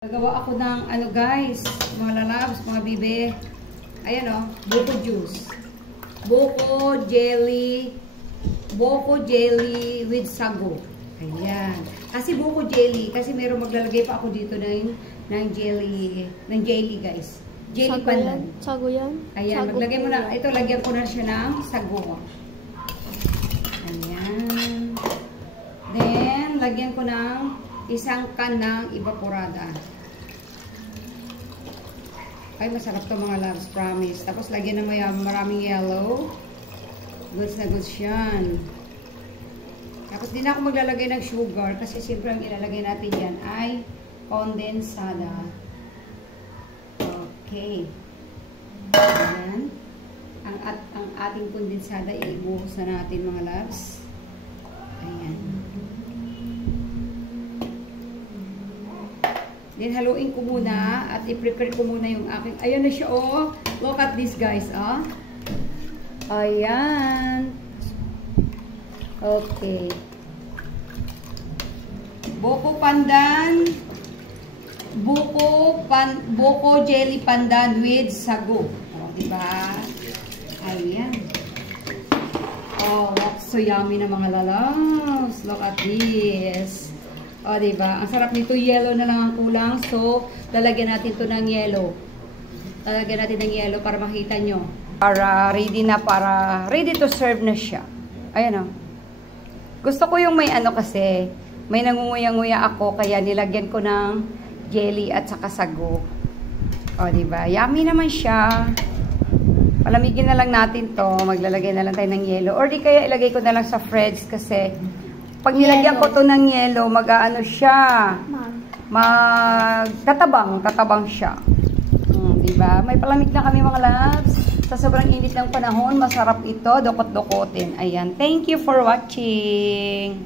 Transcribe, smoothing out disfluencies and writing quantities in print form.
Nagawa ako ng ano guys, mga lalabs, mga bibe. Ayan o, buko juice. Buko jelly with sago. Ayan. Kasi buko jelly, kasi meron maglalagay pa ako dito ng jelly guys. Jelly pandan. Sago yan? Ayan, sago maglagay mo na, ito lagyan ko na siya ng sago. Ayan. Then, lagyan ko ng isang can ng evaporada. Ay, masarap to mga loves, promise. Tapos, lagyan ng maraming yellow. Goods na goods yan. Tapos, din ako maglalagay ng sugar kasi siyempre ang ilalagay natin yan ay kondensada. Okay. Ayan. Ang ating kondensada, ibuhos na natin mga loves. Ayan. Then, haluin ko muna at i-prepare ko muna yung aking... Ayan na siya, oh. Look at this, guys, oh. Ayan. Okay. Buko pandan. Buko jelly pandan with sago. Oh, diba? Ayan. Oh, so yummy na mga lalaws. Look at this. O, diba? Ang sarap nito, yellow na lang ang kulang. So, lalagyan natin to ng yellow. Lalagyan natin ng yellow para makita nyo. Para ready to serve na siya. Ayan o. Gusto ko yung may ano kasi, may nangunguya-nguya ako, kaya nilagyan ko ng jelly at saka sago. O, diba? Yummy naman siya. Palamigin na lang natin to. Maglalagay na lang tayo ng yellow. Or di kaya ilagay ko na lang sa fridge kasi pag nilagyan ko to ng yellow, mag-aano siya. Tatabang siya. Diba? May palamig na kami mga loves. Sa sobrang init ng panahon, masarap ito. Dukot-dukotin. Ayan. Thank you for watching.